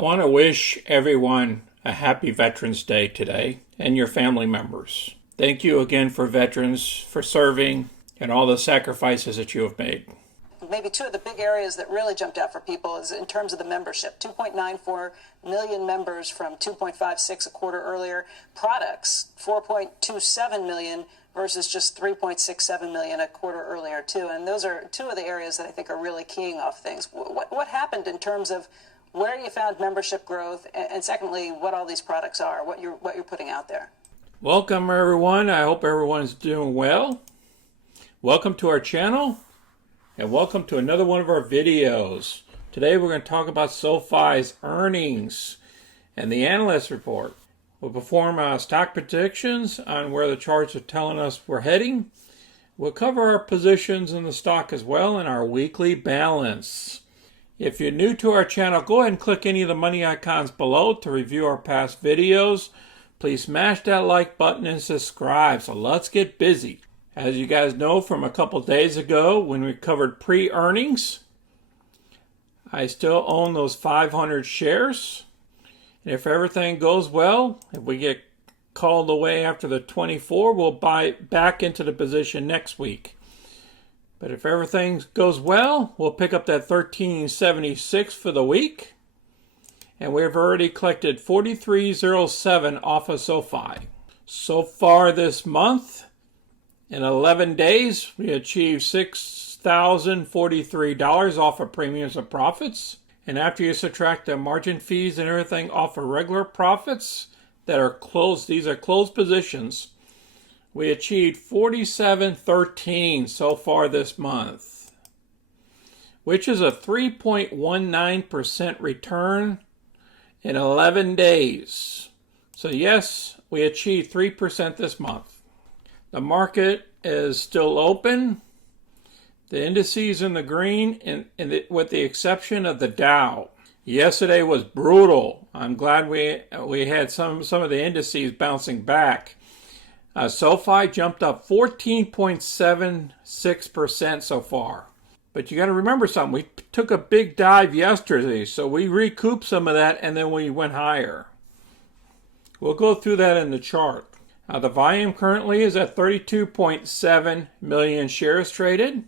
want to wish everyone a happy Veterans Day today and your family members. Thank you again for veterans, for serving, and all the sacrifices that you have made. Maybe two of the big areas that really jumped out for people is in terms of the membership. 2.94 million members from 2.56 a quarter earlier. Products, 4.27 million versus just 3.67 million a quarter earlier too. And those are two of the areas that I think are really keying off things. What happened in terms of where you found membership growth, and secondly, what all these products are, what you're putting out there? Welcome everyone. I hope everyone's doing well. Welcome to our channel, and welcome to another one of our videos. Today we're going to talk about SOFI's earnings and the analyst report. We'll perform stock predictions on where the charts are telling us we're heading. We'll cover our positions in the stock as well and our weekly balance. If you're new to our channel, go ahead and click any of the money icons below to review our past videos. Please smash that like button and subscribe. So let's get busy. As you guys know from a couple days ago when we covered pre-earnings, I still own those 500 shares. And if everything goes well, if we get called away after the 24, we'll buy back into the position next week. But if everything goes well, we'll pick up that 1376 for the week. And we've already collected 4307 off of SOFI. So far this month, in 11 days, we achieved $6,043 off of premiums and profits. And after you subtract the margin fees and everything off of regular profits that are closed, these are closed positions, we achieved 4713 so far this month, which is a 3.19% return in 11 days. So yes, we achieved 3% this month. The market is still open. The indices in the green, with the exception of the Dow. Yesterday was brutal. I'm glad we had some of the indices bouncing back. SOFI jumped up 14.76% so far. But you got to remember something. We took a big dive yesterday, so we recouped some of that and then we went higher. We'll go through that in the chart. The volume currently is at 32.7 million shares traded.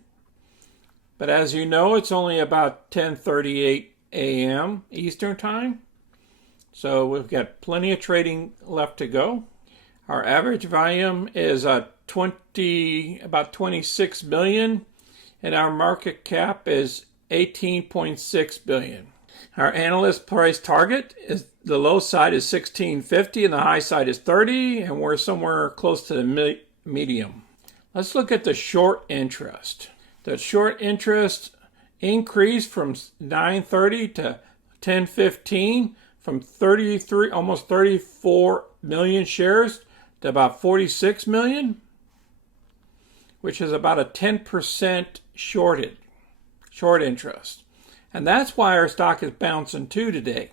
But as you know, it's only about 10:38 a.m. Eastern Time. So we've got plenty of trading left to go. Our average volume is about 26 million, and our market cap is 18.6 billion. Our analyst price target is the low side is 16.50 and the high side is 30, and we're somewhere close to the medium. Let's look at the short interest. The short interest increased from 9:30 to 10:15, from 33, almost 34 million shares to about 46 million, which is about a 10% short interest. And that's why our stock is bouncing too today.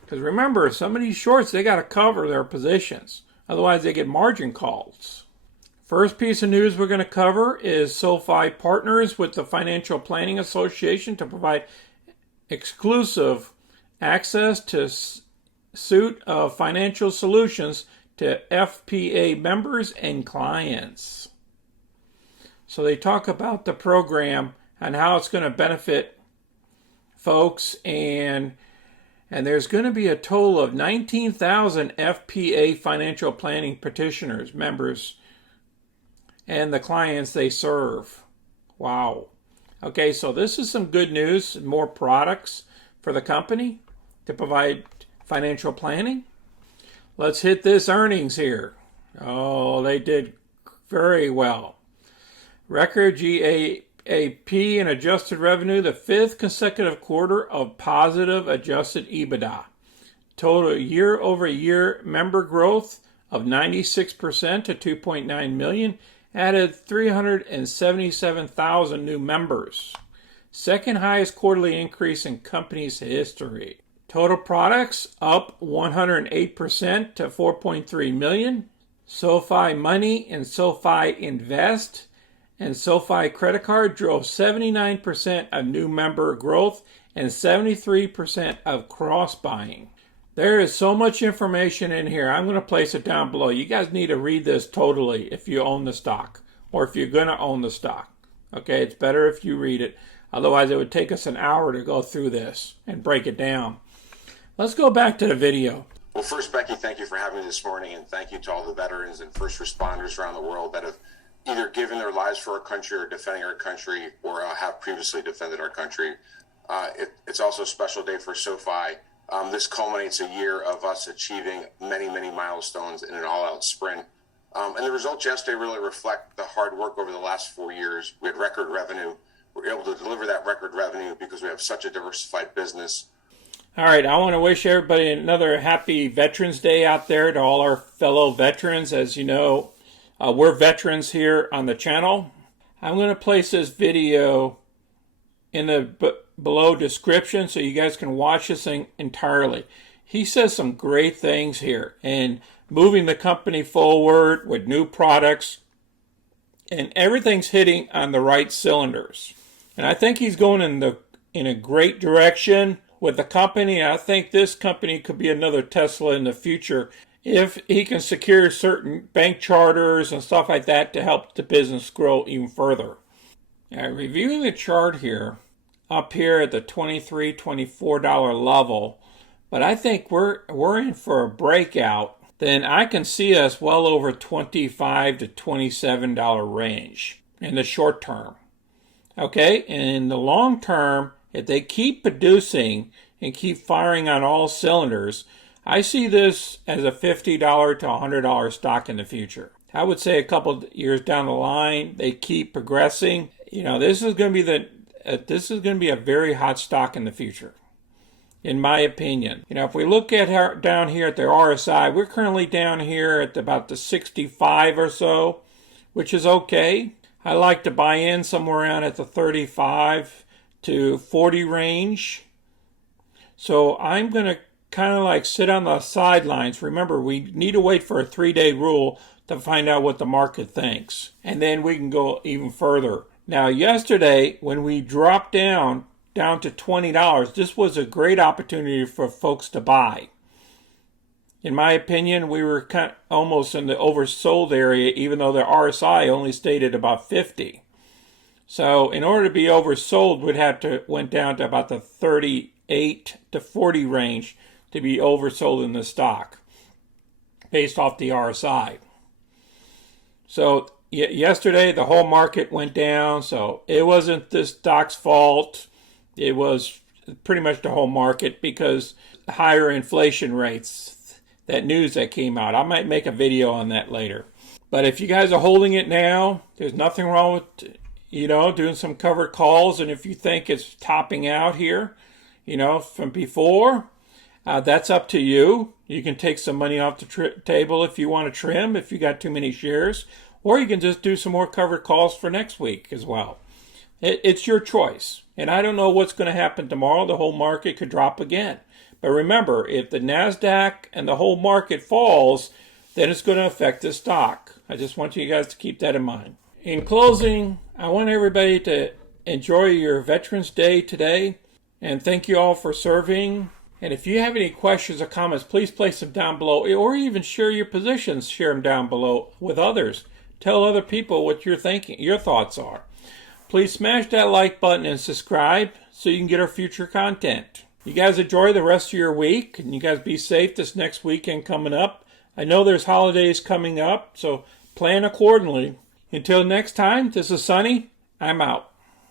Because remember, some of these shorts, they got to cover their positions. Otherwise, they get margin calls. First piece of news we're going to cover is SOFI partners with the Financial Planning Association to provide exclusive access to suite of financial solutions to FPA members and clients. So they talk about the program and how it's going to benefit folks, and there's going to be a total of 19,000 FPA financial planning practitioners, members, and the clients they serve. Wow. Okay, so this is some good news, more products for the company to provide financial planning. Let's hit this earnings here. Oh, they did very well. Record GAAP and adjusted revenue, the fifth consecutive quarter of positive adjusted EBITDA. Total year-over-year member growth of 96% to 2.9 million. Added 377,000 new members. Second highest quarterly increase in company's history. Total products up 108% to 4.3 million. SOFI Money and SOFI Invest and SOFI Credit Card drove 79% of new member growth and 73% of cross buying. There is so much information in here. I'm going to place it down below. You guys need to read this totally if you own the stock or if you're going to own the stock. Okay, it's better if you read it. Otherwise, it would take us an hour to go through this and break it down. Let's go back to the video. Well, first, Becky, thank you for having me this morning, and thank you to all the veterans and first responders around the world that have either given their lives for our country or defending our country or have previously defended our country. It's also a special day for SoFi. This culminates a year of us achieving many, many milestones in an all-out sprint. And the results yesterday really reflect the hard work over the last 4 years. We had record revenue. We were able to deliver that record revenue because we have such a diversified business. All right, I want to wish everybody another happy Veterans Day out there to all our fellow veterans. As you know, we're veterans here on the channel. I'm going to place this video in the below description so you guys can watch this thing entirely. He says some great things here and moving the company forward with new products, and everything's hitting on the right cylinders. And I think he's going in a great direction with the company. I think this company could be another Tesla in the future if he can secure certain bank charters and stuff like that to help the business grow even further. Now, reviewing the chart here, up here at the $23, $24 level, but I think we're in for a breakout. Then I can see us well over $25 to $27 range in the short term. Okay, and in the long term, if they keep producing and keep firing on all cylinders, I see this as a $50 to $100 stock in the future. I would say a couple of years down the line, they keep progressing. You know, this is going to be a very hot stock in the future, in my opinion. You know, if we look at down here at the RSI, we're currently down here at about the 65 or so, which is okay. I like to buy in somewhere around at the 35 to 40 range. So I'm going to kind of like sit on the sidelines. Remember, we need to wait for a 3-day rule to find out what the market thinks. And then we can go even further. Now, yesterday, when we dropped down to $20, this was a great opportunity for folks to buy. In my opinion, we were kind of almost in the oversold area, even though the RSI only stayed at about 50. So in order to be oversold, we'd have to went down to about the 38 to 40 range to be oversold in the stock, based off the RSI. So yesterday, the whole market went down, so it wasn't the stock's fault. It was pretty much the whole market because higher inflation rates, that news that came out. I might make a video on that later. But if you guys are holding it now, there's nothing wrong with, doing some covered calls. And if you think it's topping out here, from before, that's up to you. You can take some money off the table if you want to trim, if you got too many shares. Or you can just do some more covered calls for next week as well. It's your choice. And I don't know what's going to happen tomorrow. The whole market could drop again. But remember, if the NASDAQ and the whole market falls, then it's going to affect the stock. I just want you guys to keep that in mind. In closing, I want everybody to enjoy your Veterans Day today. And thank you all for serving. And if you have any questions or comments, please place them down below. Or even share your positions. Share them down below with others. Tell other people what you're thinking, your thoughts are. Please smash that like button and subscribe so you can get our future content. You guys enjoy the rest of your week, and you guys be safe this next weekend coming up. I know there's holidays coming up, so plan accordingly. Until next time, this is Sonny. I'm out.